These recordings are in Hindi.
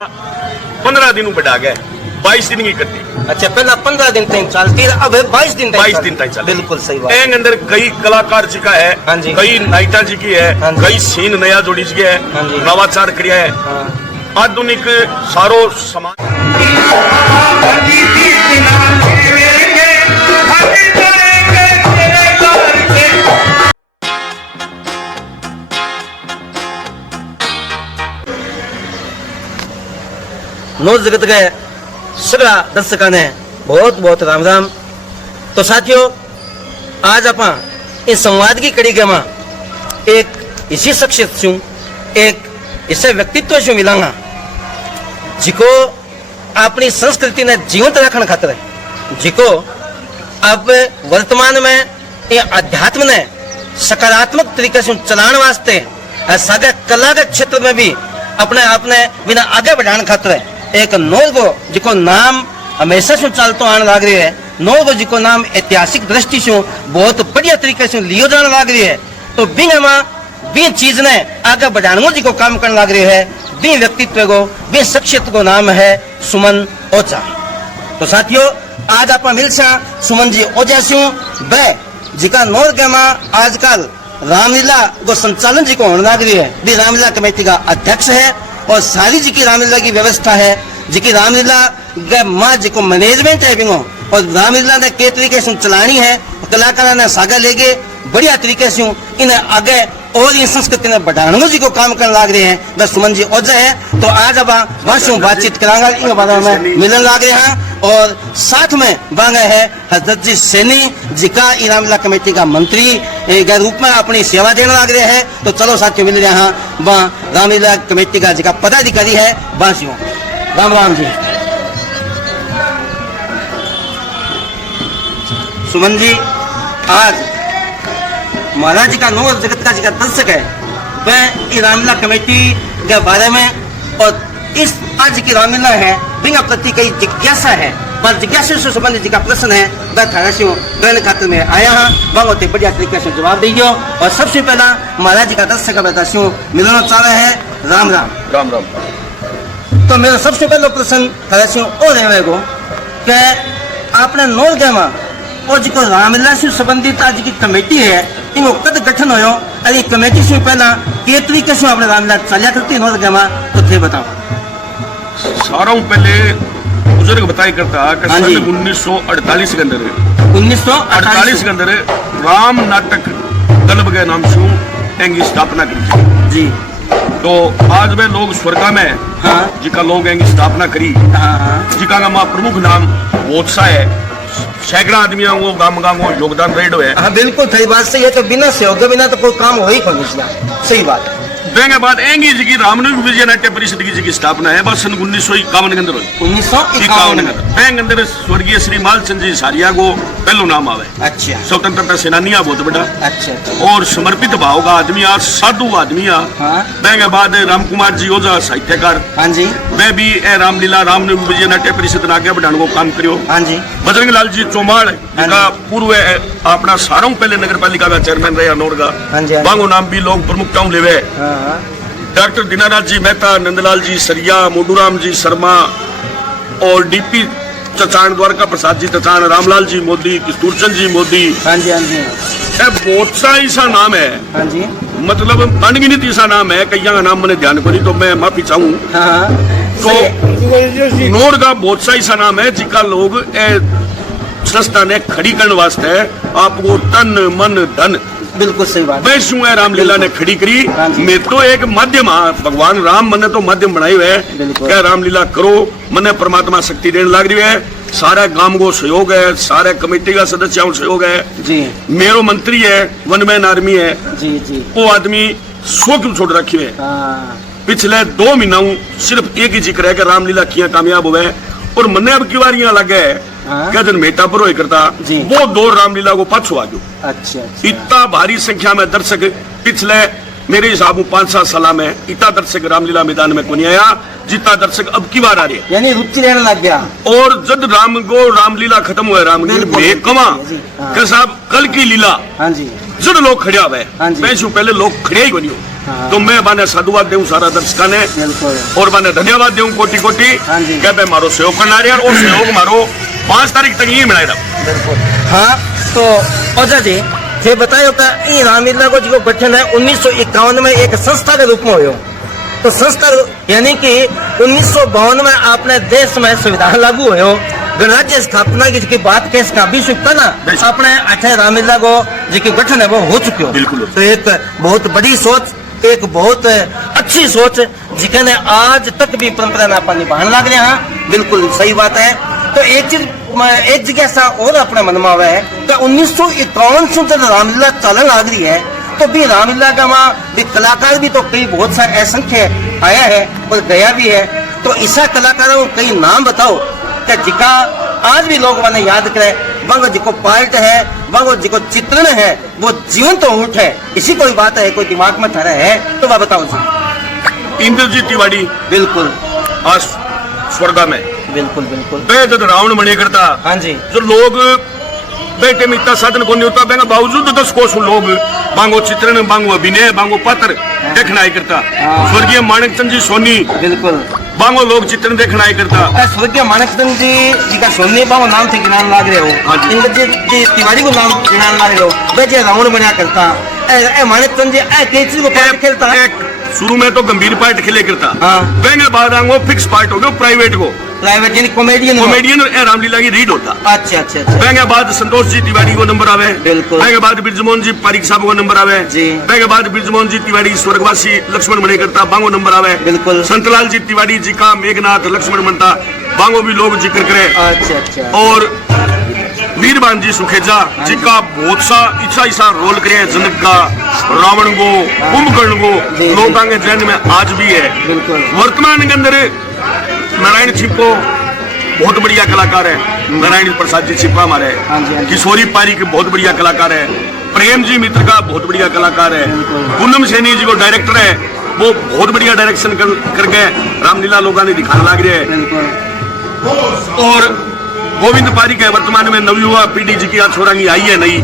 15 दिन बढ़ा गए 22 दिन की करती। अच्छा, पहला 15 दिन तक चलती, अब 22 दिन तक 22 दिन तक चल। बिल्कुल सही बात। एंग अंदर कई कलाकार जी का है, हाँ जी। कई नाइटा जी की है, हाँ जी। कई सीन नया जोड़ी जी है, हाँ जी। नवाचार क्रिया है, हाँ। आधुनिक सारो समाज। नौ जगत के सगड़ा दर्शकों ने बहुत बहुत राम राम। तो साथियों, आज आप इस संवाद की कड़ी के में एक इसी शख्सियत से एक इसे व्यक्तित्व से मिलांगा जिको अपनी संस्कृति ने जीवंत रखने खातिर, जिको अब वर्तमान में ये अध्यात्म ने सकारात्मक तरीके से चलाने वास्ते सागे कला के क्षेत्र में भी अपने आप ने बिना आगे बढ़ाने खातिर एक नोगो जिको नाम हमेशा से चलते आने लग रही है, नोगो जिको नाम ऐतिहासिक दृष्टि से बहुत बढ़िया तरीके से लियो जाने लग रही है। तो बी चीज ने आगे बढ़ाने जिको काम करने लग रही है, बी व्यक्तित्व को, बी शख्सियत को नाम है सुमन ओझा। तो साथियों, आज आप मिल सुमन जी ओझा से जिका नोर के में आजकल रामलीला को संचालन जी को होने लग रही है, भी रामलीला कमेटी का अध्यक्ष है और सारी जी की रामलीला की व्यवस्था है, जी की रामलीला के माँ जी को मैनेजमेंट है बिंगो, और रामलीला ने के तरीके से चलानी है, कलाकारों ने सागा लेके बढ़िया तरीके से इन्हें आगे और इन संस्कृति ने बढ़ाने जी को काम करने लग रहे हैं, वह सुमन जी ओझा है। तो आज अब वहाँ से बातचीत करांगा, इन बारे में मिलने लग रहे हैं। और साथ में बांगे है हजरत जी सैनी जी का रामलीला कमेटी का मंत्री के रूप में अपनी सेवा देने लग रहे हैं। तो चलो साथियों मिल रहे हैं वहाँ रामलीला कमेटी का जिका पदाधिकारी है बांसियों। राम राम जी। सुमन जी, आज महाराज जी का नौ जगत का जी का दर्शक है, वह रामलीला कमेटी के बारे में और इस आज की रामलीला है बिना प्रति कई जिज्ञासा है, पर जिज्ञासा से संबंधित जी का प्रश्न है, वह थाना से ग्रहण खातिर में आया है, बहुत बढ़िया तरीके से जवाब दीजिए। और सबसे पहला महाराज जी का दर्शक बताशो मिलना चाह रहे हैं। राम राम। राम राम। तो मेरा सबसे पहला प्रश्न थाना से और रहेगा कि आपने नौ गया और जी को रामलीला से संबंधित आज की कमेटी है, इनको कद गठन हो, अरे कमेटी से पहला के तरीके से आपने रामलीला चलिया करती नौ गया, तो थे बताओ। सारों पहले बुजुर्ग बताई करता कि सन 1948 के अंदर 1948 के अंदर राम नाटक दलब के नाम से एंगी स्थापना करी जी। तो आज वे लोग स्वर्गा में, हाँ। जिका लोग एंगी स्थापना करी, हाँ। जिका का प्रमुख नाम ओझा है, सैकड़ा आदमी वो गाम गाम वो योगदान रेड है। हाँ बिल्कुल सही बात से, ये तो बिना सहयोग बिना तो कोई काम हो ही नहीं। सही बात है। देंगे बाद एंगी जी की रामनवमी विजय नाट्य परिषद की जी की स्थापना है बस सन 1951 के अंदर हुई। 1951 के अंदर बैंक अंदर स्वर्गीय श्री मालचंद जी सारिया को पहलो नाम आवे। अच्छा। स्वतंत्रता सेनानिया बहुत बड़ा। अच्छा। और समर्पित भाव का आदमी आ, साधु आदमी आ। हाँ। बैंक बाद राम कुमार जी ओझा साहित्यकार। हाँ जी। वे भी रामलीला रामनवमी विजय नाट्य परिषद ने आगे बढ़ाने को काम करियो। हाँ जी। बजरंग लाल जी चौमाड़ का पूर्व अपना सारों पहले नगर पालिका का चेयरमैन रहे अनौर का। हाँ जी। बांगो नाम भी लोग प्रमुखता लेवे। डॉक्टर दीनानाथ जी मेहता, नंदलाल जी सरिया, मोडूराम जी शर्मा और डीपी चचान, द्वारका प्रसाद जी चचान, रामलाल जी मोदी, किस्तूरचंद जी मोदी। हाँ जी। हाँ जी। बहुत सा ऐसा नाम है। हाँ जी। मतलब अनगिनत ऐसा नाम है, कई का नाम मैंने ध्यान को नहीं, तो मैं माफी चाहूँ। हाँ। तो नोर का बहुत सा ऐसा नाम है जिका लोग संस्था ने खड़ी करने वास्ते आपको तन मन धन, बिल्कुल सही बात, वैसू है रामलीला ने खड़ी करी। मैं तो एक माध्यम, भगवान राम मने तो माध्यम बनाई हुए है, क्या रामलीला करो, मने परमात्मा शक्ति देने लग रही है, सारे गांव को सहयोग है, सारे कमेटी का सदस्यों को सहयोग है जी। मेरो मंत्री है, वन मैन आर्मी है जी जी, वो आदमी शोक छोड़ रखी है। पिछले 2 महीना सिर्फ एक ही जिक्र है कि रामलीला किया कामयाब हुए, और मने अब की बार यहाँ लगे क्या जन मेटा पर हो करता वो दौर रामलीला को पाछो आ गयो। अच्छा। इतना भारी संख्या में दर्शक पिछले मेरे हिसाब में 5-7 साल में इतना दर्शक रामलीला मैदान में को नहीं आया जितना दर्शक अब की बार आ रहे, यानी रुचि लेने लग गया। और जब रामलीला खत्म हुआ, रामलीला कमा साहब कल की लीला जब लोग खड़े हुए, पहले लोग खड़े ही को नहीं हो। तो मैं बाने साधुवाद दूं सारा दर्शक ने और बाने धन्यवाद दूं कोटि कोटि क्या भाई मारो सहयोग करना रहे और सहयोग मारो 5 तारीख तक ये मिलाए रहा। हाँ तो ओझा जी ये बतायो का ये रामलीला को जो गठन है 1951 में एक संस्था के रूप में हुआ। तो संस्था यानी कि 1952 में अपने देश में संविधान लागू हुआ, गणराज्य स्थापना की बात केस का भी चुका ना अपने अच्छा रामलीला को जो गठन है वो हो चुके हो। बिल्कुल। तो एक बहुत बड़ी सोच, एक बहुत अच्छी सोच जिसने आज तक भी परंपरा ना पानी बहाने लग रहे हैं। बिल्कुल सही बात है। तो एक जिज्ञासा और अपने मन में आवे है कि 1951 से जब रामलीला चलन लग रही है तो भी रामलीला का वहाँ भी कलाकार भी तो कई बहुत सारे असंख्य आया है और गया भी है। तो ऐसा कलाकारों को कई नाम बताओ कि जिका आज भी लोग मैंने याद करे, वह जिको पार्ट है, वह जिको चित्रण है वो जीवंत तो ऊँट है। इसी कोई बात है कोई दिमाग में ठहरा है तो वह बताओ जी। इंद्रजीत तिवारी बिल्कुल आज स्वर्गा में। बिल्कुल बिल्कुल। जब रावण बने करता हाँ जी जो लोग बेटे में इतना साधन को नहीं होता बेंगा बावजूद 10 कोस लोग बांगो चित्रण बांगो अभिनय बांगो पात्र देखना ही करता। स्वर्गीय माणिकचंद जी सोनी बिल्कुल बांगो लोग चित्रण देखना ही करता। स्वर्गीय माणिकचंद जी का सोनी बांगो नाम से गिनान लाग रहे हो, इंद्रजीत जी तिवारी को नाम गिनान लाग रहे हो, वे जो रावण बना करता माणिकचंद जी कैसी को पार्ट खेलता। शुरू में तो गंभीर पार्ट खेले करता, वेंगे बाद आंगो फिक्स पार्ट हो गया प्राइवेट को, प्राइवेट यानी कॉमेडियन रामलीला की रीड होता। अच्छा अच्छा अच्छा। वेंगे बाद संतोष जी तिवारी को नंबर आवे। बिल्कुल। वेंगे बाद बिरजमोहन जी पारिक साहब को नंबर आवे जी। वेंगे बाद बिरजमोहन जी तिवारी स्वर्गवासी लक्ष्मण बने करता बांगो नंबर आवे। बिल्कुल। संतलाल जी तिवारी जी का मेघनाथ लक्ष्मण बनता बांगो भी लोग जिक्र करे। अच्छा अच्छा। और वीरबान जी सुखेजा जी का बहुत सा इच्छा रोल करे, जनक का, रावण को, कुंभकर्ण को लोगों के जन में आज भी है। वर्तमान के अंदर नारायण छिप्पो बहुत बढ़िया कलाकार है, नारायण प्रसाद जी छिप्पा हमारे, किशोरी पारी के बहुत बढ़िया कलाकार है, प्रेम जी मित्र का बहुत बढ़िया कलाकार है, पूनम सैनी जी को डायरेक्टर है, वो बहुत बढ़िया डायरेक्शन करके रामलीला लोगों ने दिखाने लग रहे हैं। और गोविंद पारी के वर्तमान में नवयुवा पीढ़ी जी की छोरा की आई है नहीं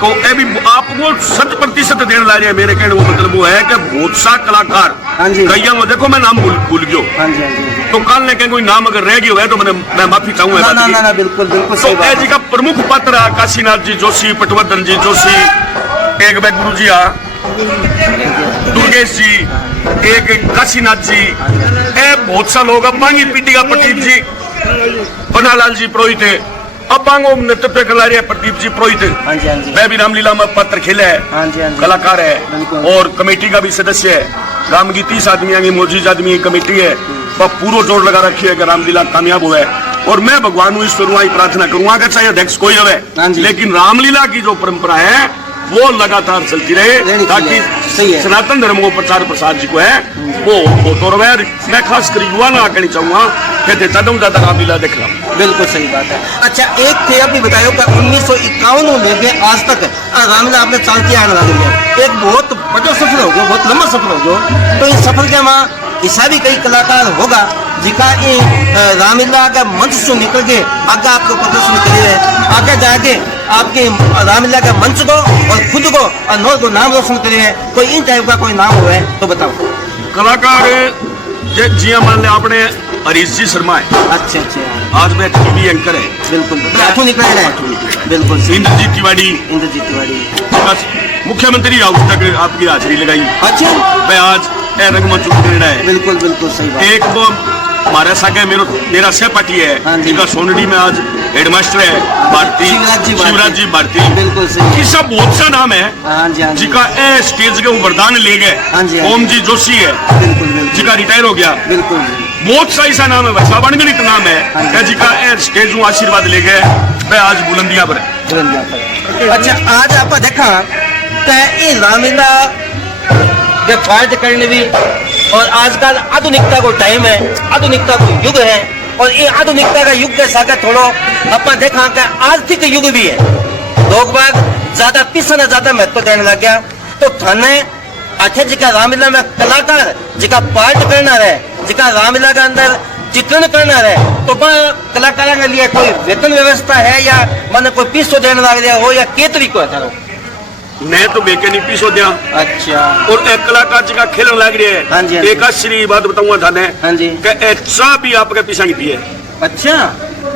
तो ये भी आपको 100% देने ला रहे हैं। मेरे कहने का मतलब वो है कि बहुत सा कलाकार कईया में देखो मैं नाम भूल गयो तो कल ने कोई नाम अगर रह गया है तो मैं माफी चाहूंगा। बिल्कुल बिल्कुल। तो जी का प्रमुख पात्र है काशीनाथ जी जोशी, पटवर्धन जी जोशी, एक गुरु जी दुर्गेश जी, एक काशीनाथ जी, बहुत सा लोग बांगी पीढ़ी का प्रदीप जी, पन्नालाल जी पुरोहित है, अब बांगो नेतृत्व कर रहे प्रदीप जी पुरोहित, वह भी रामलीला में पात्र खेले है, कलाकार है और कमेटी का भी सदस्य है। राम की 30 आदमी की मौजूद आदमी की कमेटी है, वह पूरा जोर लगा रखी है कि रामलीला कामयाब हुआ है। और मैं भगवान ईश्वर ही प्रार्थना करूंगा कि चाहे अध्यक्ष कोई रहे लेकिन रामलीला की जो परंपरा है वो लगातार चलती रहे ताकि सनातन धर्म को प्रचार प्रसार जी को है वो तो रहे। मैं खास कर युवा ना कहना चाहूंगा कि ज्यादा रामलीला देख रहा। बिल्कुल सही बात है। अच्छा एक थे अभी बताओ कि 1951 में लेके आज तक रामलीला आपने चालती आने लगी है, एक बहुत बड़ा सफर हो गया, बहुत लंबा सफर हो गया। तो इस सफर के वहाँ ऐसा भी कई कलाकार होगा जिका ये रामलीला का मंच से निकल के आगे आपको प्रदर्शन करे, आगे जाके आपके रामलीला का मंच को और खुद को और नौ को नाम रोशन करे। कोई इन टाइप का कोई नाम हुआ है तो बताओ। कलाकार जी मान ले आपने हरीश जी शर्मा है। अच्छा अच्छा। आज मैं टीवी एंकर है। बिल्कुल निकल रहा है। बिल्कुल। इंद्रजीत तिवारी मुख्यमंत्री तक आपकी हाजिरी लगाई। अच्छा। मैं आज रंगमंच है। बिल्कुल बिल्कुल सही बात। एक तो हमारे साथ मेरा सहपाठी है जिनका सोनडी में आज हेडमास्टर है भारती शिवराज जी भारती। बिल्कुल सही। इसका बहुत सा नाम है जिनका स्टेज के वरदान ले गए। ओम जी जोशी है जिनका रिटायर हो गया। बिल्कुल। बहुत सा ऐसा नाम है, वैसा अनगिनत नाम है जिनका स्टेज आशीर्वाद ले गए मैं आज बुलंदियां पर। अच्छा आज आप देखा रामलीला के पाठ करने भी और आजकल आधुनिकता को टाइम है, आधुनिकता को युग है और ये आधुनिकता का युग के साथ थोड़ा अपना देखा कि आर्थिक युग भी है। लोग बाग ज्यादा पैसा न ज्यादा महत्व देने लग गया। तो थाने अच्छे जिका रामलीला में कलाकार जिका पाठ करना रहे, जिका रामलीला के अंदर चित्रण करना रहे तो कलाकारों के लिए कोई वेतन व्यवस्था है या मैंने कोई पैसो देने लग रहा हो या के तरीको है थारो? ने तो बेके नहीं पीसो दिया। अच्छा। और एक कलाकार जी का खेलन लग रही है। हाँ जी, हाँ जी। एक आश्चर्य बात बताऊंगा थाने। हाँ जी। कि चाह भी आपके पीछा की है। अच्छा,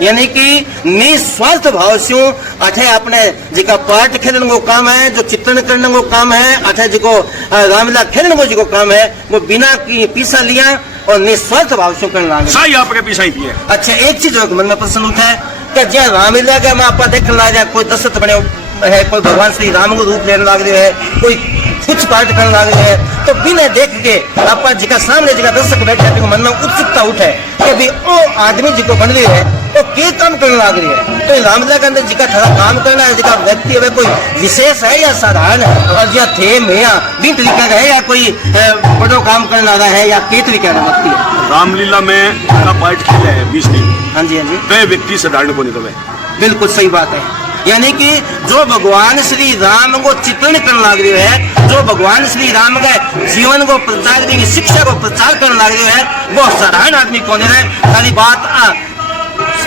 यानी कि निस्वार्थ भाव से अठे अपने जिका पाठ खेलन को काम है, जो चित्रण करने को काम है, अठे जिको रामलीला खेलन को जिको काम है, वो बिना की पीसा लिया और निस्वार्थ भाव से करने लगे। सही आपके पीछा ही है। अच्छा, एक चीज जो मन में प्रश्न उठा है कि ज्या रामलीला का मैं आपा देखने लग जाए, कोई दशरथ बने है, कोई भगवान श्री राम को रूप लेने लग रहे है, कोई कुछ पाठ करने लग रहे है, तो बिना देख के आपा जिका सामने जिका दर्शक बैठे है, मन में उत्सुकता उठे कि भाई ओ आदमी जिको बन रही है तो के काम करने लग रही है। तो रामलीला के अंदर जिका थोड़ा काम करना है, जिका व्यक्ति है कोई विशेष है या साधारण है, और या थे मैं भी तरीका का है या कोई बड़ो काम करने लगा है या के तरीका का व्यक्ति है। रामलीला में का पाठ खेला है 20 दिन। हाँ जी, हाँ जी। वह व्यक्ति साधारण को नहीं तो बिल्कुल सही बात है। यानी कि जो भगवान श्री राम को चित्रण करने लग रही है, जो भगवान श्री राम के जीवन को प्रचार की शिक्षा को प्रचार करने लग रही है, वो साधारण आदमी कौन है। खाली बात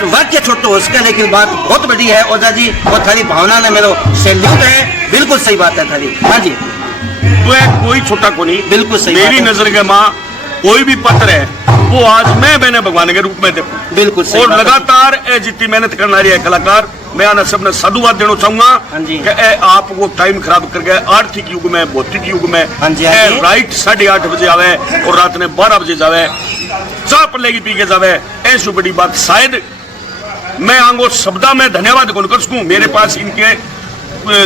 वाक्य छोटो हो सके, लेकिन बात बहुत बड़ी है। ओझा जी, और थारी भावना ने मेरा सैल्यूट है। बिल्कुल सही बात है थारी। हाँ जी, तो कोई छोटा को नहीं। बिल्कुल सही। मेरी नजर के माँ कोई भी पत्र है वो आज मैंने भगवान के रूप में देखूं। बिल्कुल सही। और लगातार जितनी मेहनत करना रही है कलाकार, मैं आना सबने साधुवाद देना चाहूंगा कि आपको टाइम खराब कर गए। आर्थिक युग में, भौतिक युग में राइट 8:30 बजे आवे और रात ने 12 बजे जावे, चाह पल्लेगी पी के जावे। ऐसी बड़ी बात शायद मैं आंगो शब्दा में धन्यवाद कौन कर सकूं। मेरे पास इनके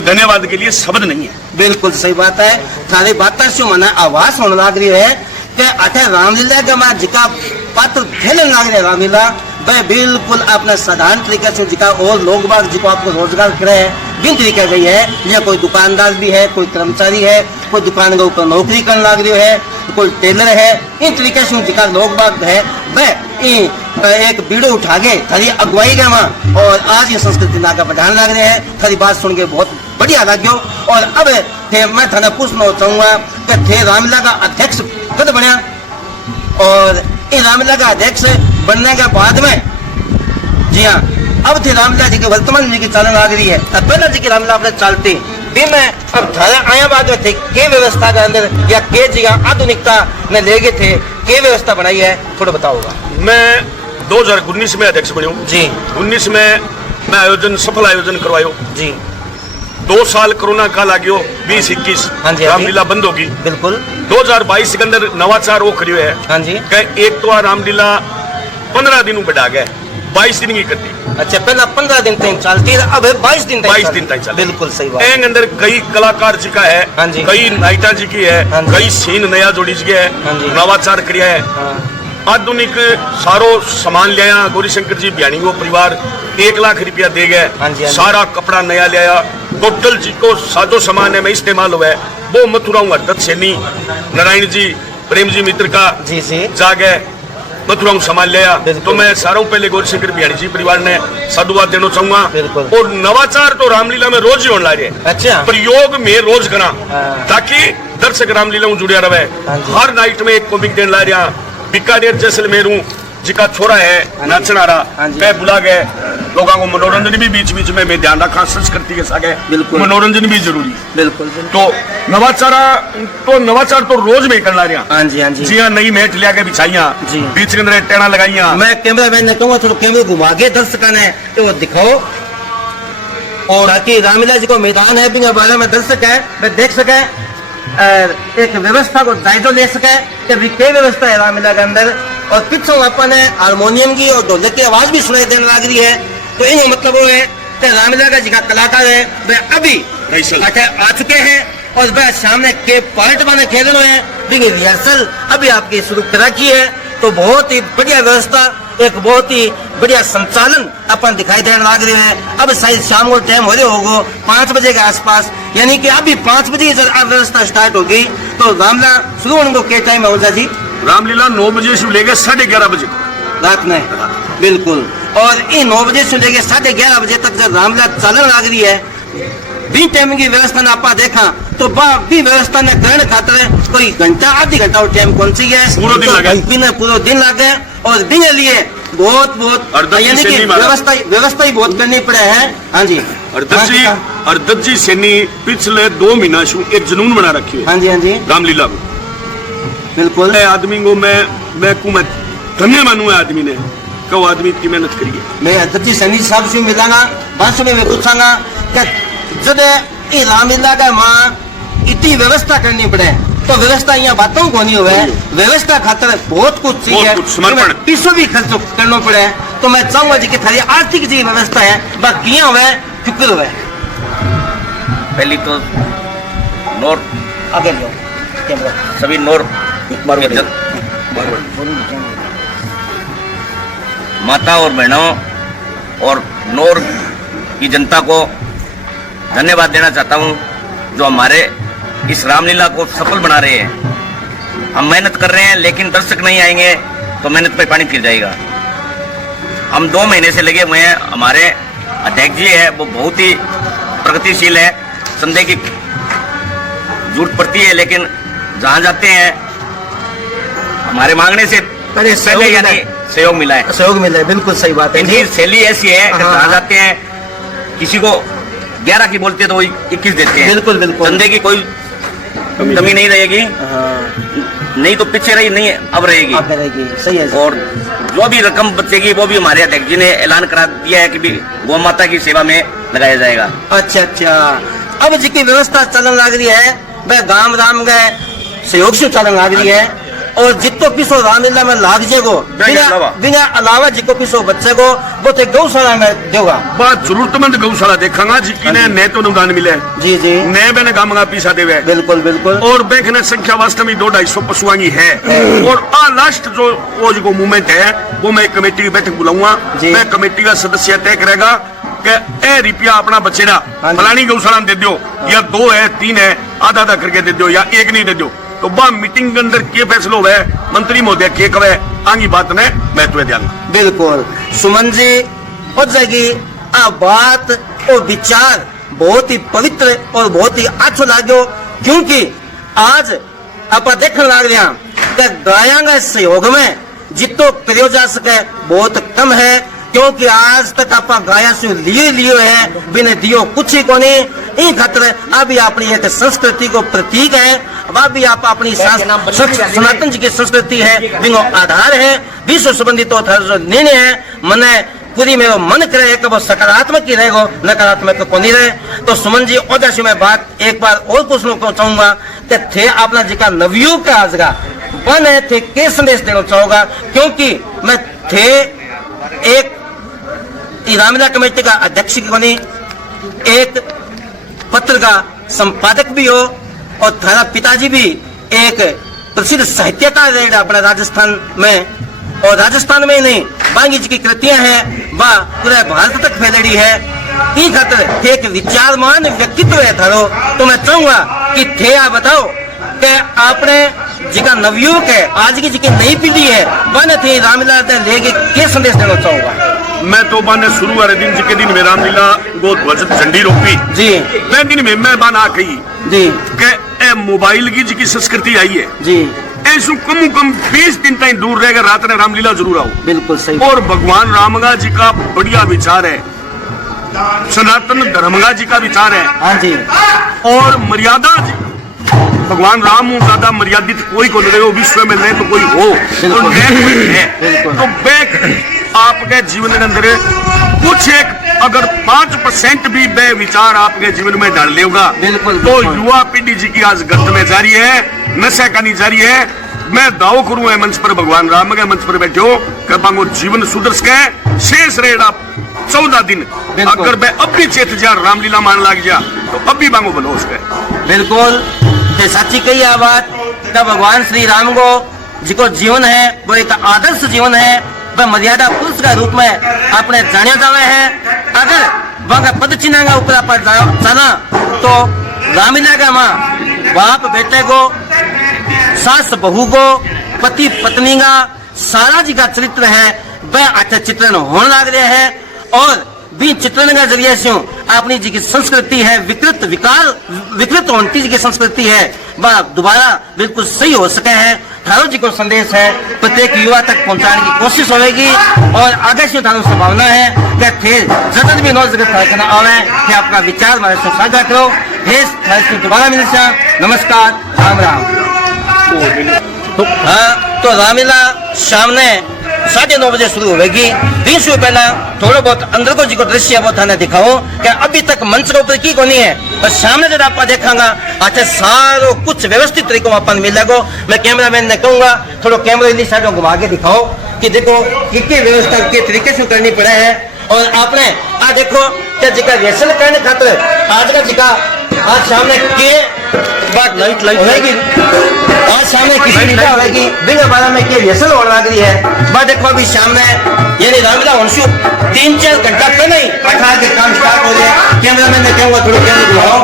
धन्यवाद के लिए शब्द नहीं है। बिल्कुल सही बात है। थारी बात से मन आवाज होने लग रही है कि अठे रामलीला के मां जिका पात्र खेलने लग रहे रामलीला, वह बिल्कुल अपने साधारण तरीके से जिका और लोग बाग जिको आपको रोजगार करे है बिन तरीके गई है। या कोई दुकानदार भी है, कोई कर्मचारी है, कोई दुकान के ऊपर नौकरी करने लग रही है, कोई टेलर है। इन तरीके से जिका लोग बाग है वह एक बीड़ो उठा के थारी अगुवाई के मां और आज ये संस्कृति ना का बढ़ाने लग रहे हैं। थारी बात सुन के बहुत बढ़िया लग्यो। और अब मैं थाने पूछना चाहूंगा कि थे रामलीला का अध्यक्ष कद बना, और इन रामलीला का अध्यक्ष बनने के बाद में, जी हाँ, अब थे रामलीला जी के वर्तमान जी की चालन आ रही है, पहले जी की रामलीला अपने चलती भी मैं अब धारा आया बाद में थे के व्यवस्था के अंदर या के जगह आधुनिकता में ले गए थे, के व्यवस्था बनाई है, थोड़ा बताओगा। मैं 2019 में अध्यक्ष बन्यो जी। 19 में मैं आयोजन सफल आयोजन करवायो जी। 2 साल कोरोना काल आ गयो 20-21 रामलीला बंद होगी। बिल्कुल। 2022 के अंदर नवाचार वो करियो है। हाँ जी। एक तो रामलीला 15 दिन बढ़ा गए, 22 दिन की करती। अच्छा, पहला 15 दिन तक चलती, अब 22 दिन तक चल। बिल्कुल सही बात। एंग अंदर कई कलाकार जी का है। हाँ जी। कई नाइटा जी की है। हाँ जी। कई सीन नया जोड़ी जी है। हाँ जी। नवाचार करिया है। हाँ। आधुनिक सारो सामान लिया। गौरीशंकर जी बियानी को परिवार 1 लाख रुपया दे गए। हाँ जी, हाँ जी। सारा कपड़ा नया लिया। टोटल जी को साजो सामान में इस्तेमाल हुआ है वो मथुरा हरदत्त सैनी, नारायण जी, प्रेम जी मित्र का जी जी जागे मथुरा सामान लिया। तो मैं सारों पहले गौरीशंकर बिहारी जी परिवार ने साधुवाद देना चाहूंगा। और नवाचार तो रामलीला में रोज ही होने लगे। अच्छा। प्रयोग में रोज करा ताकि दर्शक रामलीला में जुड़िया रहे। हर नाइट में एक कॉमिक देने ला रहा। बीकानेर जैसलमेर जिका छोरा है नाचन आ रहा, मैं बुला गए लोगों को मनोरंजन भी बीच बीच में मैं ध्यान रखा। संस्कृति के साथ मनोरंजन भी जरूरी। बिल्कुल। तो नवाचार तो रोज में करना रहा। हाँ जी, हाँ जी। जी हाँ, नई मैट लिया के बिछाइया, बीच के अंदर टेना लगाइया। मैं कैमरा मैन ने कहूँगा थोड़ा कैमरा घुमा के दर्शकों ने तो दिखाओ, और ताकि रामलीला जी को मैदान है भी बारे में दर्शक है वे देख सके, एक व्यवस्था को जायजा ले सके कि क्या व्यवस्था है रामलीला के अंदर। और पिछों अपन हारमोनियम की और ढोलक की आवाज भी सुनाई देने लग रही है। तो इन मतलब वो है कि रामलीला का जिका कलाकार है वे अभी आ चुके हैं और वह सामने के पार्ट बने खेल रहे हैं। रिहर्सल अभी आपकी शुरू कर रखी है। तो बहुत ही बढ़िया व्यवस्था, एक बहुत ही बढ़िया संचालन अपन दिखाई देने लग रहे हैं। अब शायद शाम को टाइम हो रहे होगा 5 बजे के आसपास, यानी कि अभी 5 बजे व्यवस्था स्टार्ट होगी। तो रामलीला शुरू होने को क्या टाइम है ओझा जी? रामलीला 9 बजे से लेकर 11:30 बजे रात में। बिल्कुल। और इन 9 बजे से लेकर 11:30 बजे तक जब रामलीला चलन लग रही है, भी टाइम की व्यवस्था ने आप देखा तो भी व्यवस्था ने ग्रहण खातर कोई घंटा आधी घंटा और टाइम कौन सी है, पूरा दिन लगे और दिन लिए बहुत बहुत और दस यानी जी कि सैनी मारा। व्यवस्था ही बहुत करनी पड़े है। हाँ जी, और दज्जी सैनी पिछले 2 महीना से एक जुनून बना रखी है। हाँ जी, हाँ जी, रामलीला में बिल्कुल। आदमी को मैं धन्य मानू है आदमी ने, कहो आदमी इतनी मेहनत करी है। मैं दज्जी सैनी साहब से मिलांगा, बाद में मैं पूछांगा कि जब ये रामलीला का माँ इतनी व्यवस्था करनी पड़े तो व्यवस्था यहाँ बातों को नहीं हुए, व्यवस्था खातर बहुत कुछ चाहिए, समर्पण पैसों भी खर्च करना पड़े। तो मैं चाहूंगा जी कि थारी आर्थिक जी व्यवस्था है बाकी यहाँ हुए शुक्र हुए। पहली तो नोर आगे लो कैमरा। सभी नोर माता और बहनों और नोर की जनता को धन्यवाद देना चाहता हूँ जो हमारे इस रामलीला को सफल बना रहे हैं। हम मेहनत कर रहे हैं लेकिन दर्शक नहीं आएंगे तो मेहनत पे पानी फिर जाएगा। हम 2 महीने से लगे हुए हैं। हमारे अध्यक्ष जी है वो बहुत ही प्रगतिशील है, संदेह की जरूरत पड़ती है लेकिन जहाँ जाते हैं हमारे मांगने से पहले यानी सहयोग मिला है। सहयोग मिला है, बिल्कुल सही बात है। इनकी शैली ऐसी है कि जहाँ जाते हैं किसी को 11 की बोलते हैं तो वो 21 देते हैं। बिल्कुल बिल्कुल, धंधे की कोई कमी नहीं रहेगी, नहीं तो पीछे रही नहीं अब रहेगी, सही है। और जो भी रकम बचेगी वो भी हमारे अध्यक्ष जी ने ऐलान करा दिया है कि भी गौ माता की सेवा में लगाया जाएगा। अच्छा अच्छा, अब जी की व्यवस्था चलन लग रही है वह गांव राम गए सहयोग से चलन लग रही है और जितो पिसो रामलीला में लाग जेगो बिना अलावा जिको पिसो बच्चे को वो तो गौशाला में देगा। बात जरूरतमंद गौशाला देखा जिसकी ने तो अनुदान मिले जी जी ने मैंने गामगा पीसा देवे। बिल्कुल बिल्कुल। और बैंक ने संख्या वास्तव में 200-250 पशुआंगी है। और लास्ट जो वो जो मूवमेंट है वो मैं कमेटी की बैठक बुलाऊंगा। मैं कमेटी का सदस्य तय करेगा कि ए रुपया अपना बचेगा फलानी गौशाला दे दो या 2 है 3 है आधा करके दे दो या 1 नहीं दे दो। तो बा मीटिंग के अंदर के फैसलो है मंत्री महोदय के कवे आगे बात ने महत्व दिया। बिल्कुल सुमन जी हो जाएगी आ बात और विचार बहुत ही पवित्र और बहुत ही अच्छा लागो क्योंकि आज आप देखने लग रहे हैं कि गाया के सहयोग में जितो करो जा सके बहुत कम है क्योंकि आज तक आप गाया से लियो है बिना दियो कुछ ही को नहीं। इन खातर अभी अपनी एक संस्कृति को प्रतीक है, अभी आप अपनी सनातन जी की संस्कृति है बिनो आधार है। विश्व संबंधी तो जो निर्णय है मने पूरी में मन करे कि वो सकारात्मक ही रहेगा नकारात्मक को नहीं रहे। तो सुमन जी ओजा से मैं बात एक बार और पूछना को चाहूंगा कि थे अपना जी का नवयुग का आज का बन है थे के संदेश देना चाहूंगा क्योंकि मैं थे एक रामलीला कमेटी का अध्यक्ष बने एक पत्र का संपादक भी हो और थारा पिताजी भी एक प्रसिद्ध साहित्यकार रहे अपने राजस्थान में और राजस्थान में ही नहीं बांगी जी की कृतियां हैं वह पूरे भारत तक फैलेड़ी है। ई खातर एक विचारमान व्यक्तित्व है थारो। तो मैं चाहूंगा कि थे आप बताओ कि आपने जिका नवयुवक है आज की जी नई पीढ़ी है वन थे रामलीला लेके क्या संदेश देना चाहूंगा। मैं तो बाने शुरू वाले दिन जी के दिन में रामलीला गो ध्वज झंडी रोपी जी मैं दिन में मैं बाना कही जी के ए मोबाइल की जी की संस्कृति आई है जी ऐसु कम 20 दिन तक दूर रहेगा रात ने रामलीला जरूर आओ। बिल्कुल सही। और भगवान रामगा जी का बढ़िया विचार है, सनातन धर्मगा जी का विचार है। हाँ जी। और मर्यादा भगवान राम ज्यादा मर्यादित कोई को नहीं रहे विश्व में नहीं तो कोई हो और है। तो बैक आपके जीवन के अंदर कुछ एक अगर 5% भी बे विचार आपके जीवन में डाल लेगा तो युवा पीढ़ी जी की आज गर्द में जारी है, नशा करनी जारी है। मैं दाव करूं है मंच पर भगवान राम के मंच पर बैठे हो कृपा को जीवन सुधर सके शेष रहेगा 14 दिन। अगर मैं अब भी चेत जा रामलीला मान लग जा तो अब भी बांगो बनो उसके। बिल्कुल सच्ची कही है बात का भगवान श्री राम को जिको जीवन है वो एक आदर्श जीवन है वह मर्यादा पुरुष का रूप में अपने जाने जावे है। अगर वह पद चिन्ह का ऊपर पर जाना तो रामलीला का माँ बाप बेटे को सास बहू को पति पत्नी का सारा जी का चरित्र है वह अच्छा चित्रण होने लग रहे हैं और भी चित्रण के जरिए से अपनी जी की संस्कृति है विकृत होती जी की संस्कृति है वह दोबारा बिल्कुल सही हो सके है। थारो जी को संदेश है प्रत्येक युवा तक पहुंचाने की कोशिश होगी और आगे से थारो संभावना है कि फिर जतन भी नौ जगत कार्यक्रम आवे कि अपना विचार हमारे साथ साझा करो। फिर दोबारा मिलते हैं। नमस्कार, राम राम। हाँ, तो रामलीला शाम ने 9:30 बजे शुरू होगी। 20 रुपये पहला थोड़ा बहुत अंदर को जी को दृश्य वो थाने दिखाओ कि अभी तक मंच के ऊपर की कोनी है, पर सामने जब आप देखांगा अच्छा सारो कुछ व्यवस्थित तरीकों अपन मिलेगा। मैं कैमरामैन ने कहूंगा थोड़ा कैमरा इन्हीं साइडों घुमा के दिखाओ कि देखो कि व्यवस्था के तरीके से करनी पड़े है। और आपने आ देखो क्या जिका रिहर्सल करने खातिर आज का जिका आज सामने के बात लाइट होगी, आज सामने किसी मीडिया होगी बिना बारे में के रिहर्सल होने लग रही है। बात देखो अभी सामने यानी रामलीला वंशु 3-4 घंटा पहले ही 18 के काम स्टार्ट हो गए। कैमरामैन ने कहूँगा थोड़ा कैमरा बुलाओ।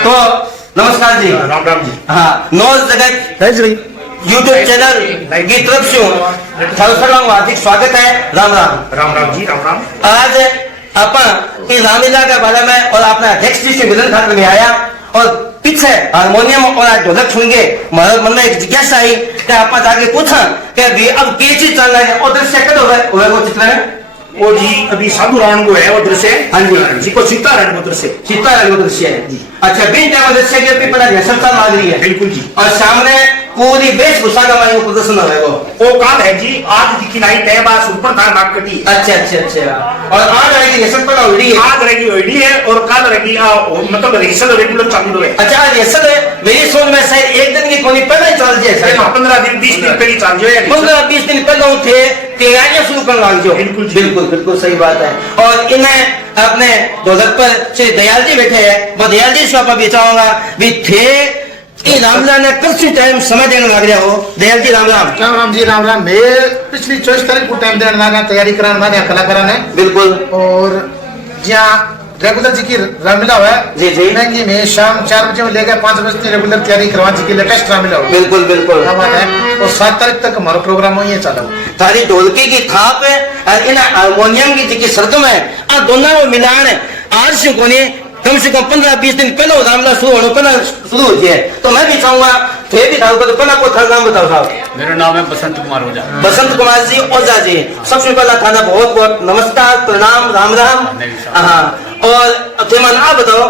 तो नमस्कार जी, राम राम जी। हाँ, नौ जगत यूट्यूब चैनल की तरफ से हार्दिक स्वागत है। राम राम। राम राम जी, राम राम। आज अपन इस रामलीला के बारे में और अपना अध्यक्ष जी से मिलन खाते में आया और पीछे हारमोनियम और ढोलक सुन के हमारे मन में एक जिज्ञासा आई कि आप जाके पूछा कि अभी अब क्या चीज चल रहा है और दृश्य कद हुआ वो चित्र है वो जी अभी साधु रावण को है वो दृश्य। हाँ जी, जी को सीतारण को दृश्य। सीतारण को दृश्य है जी। अच्छा, बिन टाइम दृश्य के भी पड़ा रिहर्सल लग रही है। बिल्कुल जी। और सामने पूरी वेशभूषा का मायने प्रदर्शन हो रहा है वो काल है जी आज की नाइट है बात सुपर था नाक कटी। अच्छा अच्छा अच्छा। और आज रहेगी रिहर्सल पर हो रही है। आज रहेगी ओडी है और कल रहेगी मतलब रिहर्सल रेगुलर चालू है। अच्छा, रिहर्सल है मेरी सोच में शायद एक दिन की कोनी पहले ही चल जाए। 15 दिन 20 दिन पहले चाल जाए। 15-20 दिन पहले थे तैयारियां शुरू कर लग जाओ। बिल्कुल बिल्कुल बिल्कुल सही बात है। और इन्हें अपने ढोलक पर श्री दयाल जी बैठे हैं, वो दयाल जी से आप बेचाऊंगा भी थे रामलीला ने कुछ टाइम समय देने लग रहा हो। दयाल जी राम राम। राम राम जी, राम राम। मैं पिछली 24 तारीख को टाइम देने लगा, तैयारी कराने लगा कलाकारों ने। बिल्कुल। और जहाँ रेगुलर जी की रामलीला हुआ जी जी कि मैं शाम 4 बजे लेकर 5 बजे तक रेगुलर तैयारी करवा जी की लेटेस्ट रामलीला हुआ। बिल्कुल बिल्कुल क्या बात है। और 7 तारीख तक हमारा प्रोग्राम हो ये चालू। तारी ढोलकी की थाप है और इन हारमोनियम की जी सरगम है, आ दोनों को मिलान है। आज से कोने कम से कम 15-20 दिन पहले रामलीला शुरू होने पहले शुरू हो जाए। तो मैं भी चाहूंगा थे भी था तो पहला को था नाम बताओ साहब। मेरा नाम है बसंत कुमार ओझा। बसंत कुमार जी ओझा जी, सबसे पहला थाना बहुत बहुत नमस्कार, प्रणाम, राम राम। हाँ, और मन आप बताओ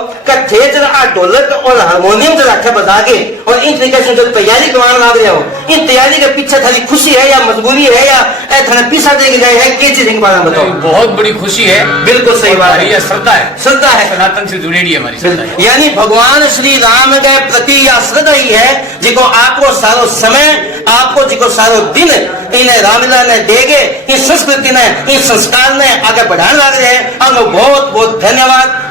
थे जरा ढोलक और हारमोनियम जरा रखे बजा के और इन तरीके से जो तैयारी करवाने लग रहे हो, इन तैयारी के पीछे थारी खुशी है या मजबूरी है या थाना पीछा देके जाए है क्या चीज के बारे में बताओ। बहुत बड़ी खुशी है। बिल्कुल सही बात है। श्रद्धा है, श्रद्धा है, सनातन से जुड़ेड़ी है हमारी श्रद्धा है। यानी भगवान श्री राम के प्रति या श्रद्धा ही है जिको आपको सारो समय आपको जिको सारो दिन इन्हें रामलीला ने देगे, इस संस्कृति ने इस संस्कार ने आगे बढ़ाने लग रहे हैं। आपको बहुत बहुत धन्यवाद।